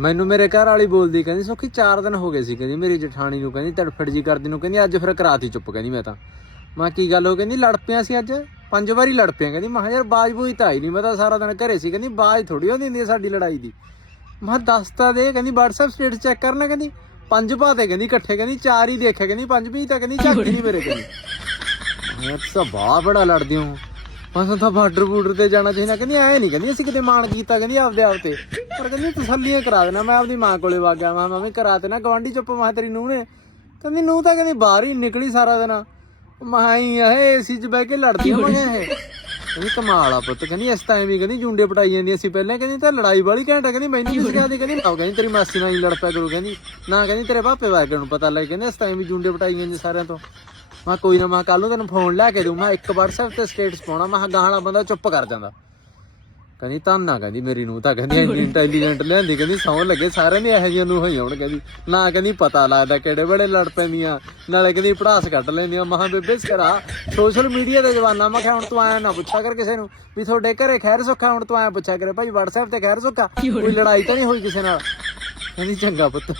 ਮੈਨੂੰ ਮੇਰੇ ਘਰ ਵਾਲੀ ਬੋਲਦੀ, ਕਹਿੰਦੀ, ਸੁਖੀ 4 ਦਿਨ ਹੋ ਗਏ ਸੀ, ਕਹਿੰਦੀ, ਮੇਰੀ ਜਠਾਣੀ ਨੂੰ, ਕਹਿੰਦੀ, ਤੜਫੜ ਜੀ ਕਰਦੀ ਨੂੰ, ਕਹਿੰਦੀ, ਅੱਜ ਫਿਰ ਕਰਾਤੀ ਚੁੱਪ, ਕਹਿੰਦੀ ਮੈਂ ਤਾਂ। ਮੈਂ ਕੀ ਗੱਲ ਹੋ ਕਹਿੰਦੀ, ਲੜ ਪਿਆ ਸੀ ਅੱਜ। ਪੰਜ ਵਾਰੀ ਲੜ ਪਿਆ, ਕਹਿੰਦੀ, ਮੈਂ ਕਿਹਾ, ਯਾਰ, ਬਾਜ ਬੂਈ ਤਾਂ ਹੀ ਨਹੀਂ ਮੈਂ ਤਾਂ ਸਾਰਾ ਦਿਨ ਘਰੇ ਸੀ, ਕਹਿੰਦੀ, ਬਾਜ ਥੋੜੀ ਹੁੰਦੀ ਹੁੰਦੀ ਹੈ ਸਾਡੀ ਲੜਾਈ ਦੀ। ਮੈਂ ਕਿਹਾ, ਦੱਸ ਤਾਂ ਦੇ, ਕਹਿੰਦੀ, WhatsApp ਸਟੇਟਸ ਚੈੱਕ ਕਰਨਾ, ਕਹਿੰਦੀ, ਪੰਜ ਪਾਤੇ ਕਹਿੰਦੀ, ਇਕੱਠੇ, ਕਹਿੰਦੀ, ਚਾਰ ਹੀ ਦੇਖਿਆ, ਕਹਿੰਦੀ, ਪੰਜ ਵੀ ਤਾਂ, ਕਹਿੰਦੀ ਝੱਕ ਨਹੀਂ ਮੇਰੇ ਕਹਿੰਦੀ ਮੈਂ ਤਾਂ ਬਾਹ ਬੜਾ ਲੜਦੀ ਹਾਂ। ਮੈਂ ਤਾਂ ਬਾਰਡਰ ਬੂਡਰ ਤੇ ਜਾਣਾ ਚਾਹੀਦਾ। ਕਹਿੰਦੀ ਐ ਨਹੀਂ ਕਹਿੰਦੀ ਅਸੀਂ ਕਿਤੇ ਮਾਣ ਕੀਤਾ, ਕਹਿੰਦੀ ਆਪਦੇ ਆਪ ਤੇ। ਪਰ ਕਹਿੰਦੀ ਤਸੱਲੀਆਂ ਕਰਾ ਦੇਣਾ, ਮੈਂ ਆਪਦੀ ਮਾਂ ਕੋਲੇ ਵਗ ਗਿਆ, ਮੈਂ ਕਰਾ ਤੇ ਗਵਾਂਢੀ ਚੁੱਪ, ਮੈਂ ਕਿਹਾ, ਤੇਰੀ ਨੂੰਹ ਨੇ? ਕਹਿੰਦੀ, ਨੂੰਹ ਤਾਂ ਕਹਿੰਦੀ ਬਾਹਰ ਹੀ ਨਿਕਲੀ ਸਾਰਾ ਦਿਨ। ਮੈਂ ਹੀ ਏਸੀ 'ਚ ਬਹਿ ਕੇ ਲੜਦੀ ਹਾਂ ਇਹ। ਕਹਿੰਦੀ, ਕਮਾਲ ਆ ਪੁੱਤ। ਕਹਿੰਦੀ, ਇਸ ਟਾਈਮ ਹੀ ਕਹਿੰਦੀ ਜੁੰਡੇ ਪਟਾਈ ਜਾਂਦੀ ਸੀ ਪਹਿਲਾਂ। ਕਹਿੰਦੀ, ਤਾਂ ਲੜਾਈ ਵਾਲੀ ਘੰਟਾ ਕਹਿੰਦੀ, ਮੈਨੂੰ ਕਿਸ ਕਹਿੰਦੀ। ਕਹਿੰਦੀ ਨਾ ਕਹਿੰਦੀ, ਤੇਰੀ ਮਾਸੀ ਨਾਲ ਹੀ ਲੜ ਪਿਆ ਕਰੂ। ਕਹਿੰਦੀ, ਨਾ, ਕਹਿੰਦੀ, ਤੇਰੇ ਪਾਪੇ ਵਾਗੇ ਨੂੰ ਪਤਾ ਲੱਗ ਕਹਿੰਦੇ, ਇਸ ਟਾਈਮ ਹੀ ਜੁੰਡੇ ਪਟਾਈ ਜਾਂਦੇ ਸਾਰਿਆਂ ਤੋਂ। ਮੈਂ ਕੋਈ ਨਾ ਮੈਂ ਕੱਲ ਨੂੰ ਤੈਨੂੰ ਫੋਨ ਲੈ ਕੇ ਦੂੰ ਮੈਂ ਇੱਕ WhatsApp ਤੇ ਸਟੇਟਸ ਪਾਉਣਾ ਮੈਂ ਗਾਹਾਂ ਵਾਲਾ ਬੰਦਾ ਚੁੱਪ ਕਰ ਜਾਂਦਾ। ਕਹਿੰਦੀ ਤਾਂ ਨਾ ਕਹਿੰਦੀ ਮੇਰੀ ਨੂੰ ਤਾਂ ਕਹਿੰਦੀ ਇੰਨੀ ਇੰਟੈਲੀਜੈਂਟ ਲਿਆਂਦੀ ਕਹਿੰਦੀ ਸੌਣ ਲੱਗੇ ਸਾਰਿਆਂ ਨੇ ਇਹੋ ਜਿਹੀਆਂ ਨੂੰ ਹੋਈ ਹੁਣ ਕਹਿੰਦੀ। ਨਾ ਕਹਿੰਦੀ ਪਤਾ ਲੱਗਦਾ ਕਿਹੜੇ ਵੇਲੇ ਲੜ ਪੈਂਦੀਆਂ ਨਾਲੇ ਕਹਿੰਦੀ ਪੜਾਸ ਕੱਢ ਲੈਂਦੀਆਂ। ਮਹਾ ਬੇਬੇ ਸਕਰਾ ਸੋਸ਼ਲ ਮੀਡੀਆ ਦਾ ਜਵਾਨਾ ਮੈਂ ਕਿਹਾ ਹੁਣ ਤੂੰ ਆਇਆ ਨਾ ਪੁੱਛਿਆ ਕਰ ਕਿਸੇ ਨੂੰ ਵੀ ਤੁਹਾਡੇ ਘਰੇ ਖੈਰ ਸੁੱਖਾ ਹੁਣ ਤੂੰ ਆਇਆ ਪੁੱਛਿਆ ਕਰੇ ਭਾਈ WhatsApp ਤੇ ਖੈਰ ਸੁੱਖਾ ਕੋਈ ਲੜਾਈ ਤਾਂ ਨਹੀਂ ਹੋਈ ਕਿਸੇ ਨਾਲ? ਕਹਿੰਦੀ ਚੰਗਾ ਪੁੱਤ।